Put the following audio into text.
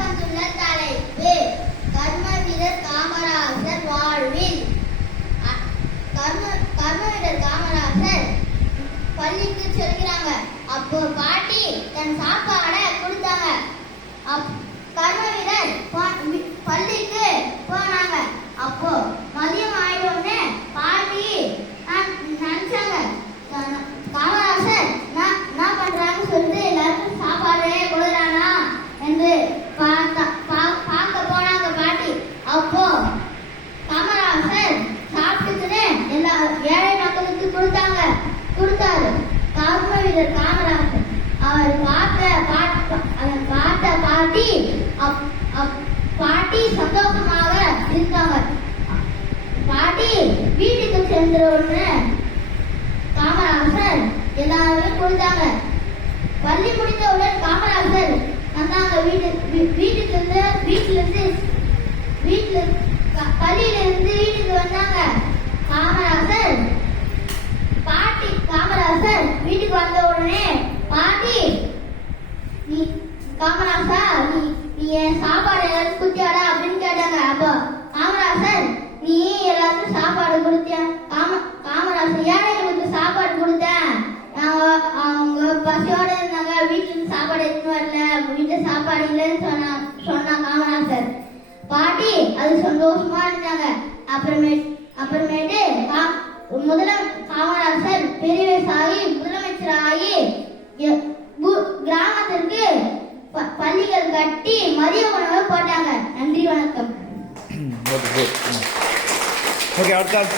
வந்துள்ள தலைப்பு. கர்ம வீரர் காமராசர் வாழ்வில். கர்ம கர்ம வீரர் காமராசர் பள்ளிக்கு சொல்கிறாங்க. அப்போ பாட்டி தன் சாப்பாடை கொடுத்தாங்க. அறிஞர் வீரர் காமராசர். அவர் பார்த்த பாட்டு அவர் பார்த்த பாட்டி பாட்டி சந்தோஷமாக இருந்தவர் பாட்டி வீட்டுக்கு சென்ற உடனே காமராசர் எல்லாருமே கொடுத்தாங்க. பள்ளி முடிந்தவுடன் காமராசர் வந்தாங்க வீட்டு வீட்டுக்கு இருந்து வீட்டுல இருந்து வீட்டுல பள்ளியில இருந்து வீட்டுக்கு வந்தாங்க காமராசர் பாட்டி காமராசர் வீட்டுக்கு வந்த உடனே பாட்டி நீ சார் நீ நீ என் சாப்பாடு எல்லாரும் குத்தியாடா அப்படின்னு கேட்டாங்க. அப்போ காமராசர் நீ எல்லாருக்கும் சாப்பாடு கொடுத்தியா? காம காமராசர் ஏழைகளுக்கு சாப்பாடு கொடுத்தேன் அவங்க அவங்க பசியோட இருந்தாங்க வீட்டுல இருந்து சாப்பாடு எடுத்துன்னு வரல. வீட்டுல சாப்பாடு இல்லைன்னு சொன்னா சொன்னா காமராசர். பாட்டி அது சந்தோஷமா இருந்தாங்க. அப்புறமேட் அப்புறமேட்டு கா- காமராசர் பெரியவசாகி முதலமைச்சராகி முதலமைச்சர் ஆகி welcome. Good, good. Okay, outcast.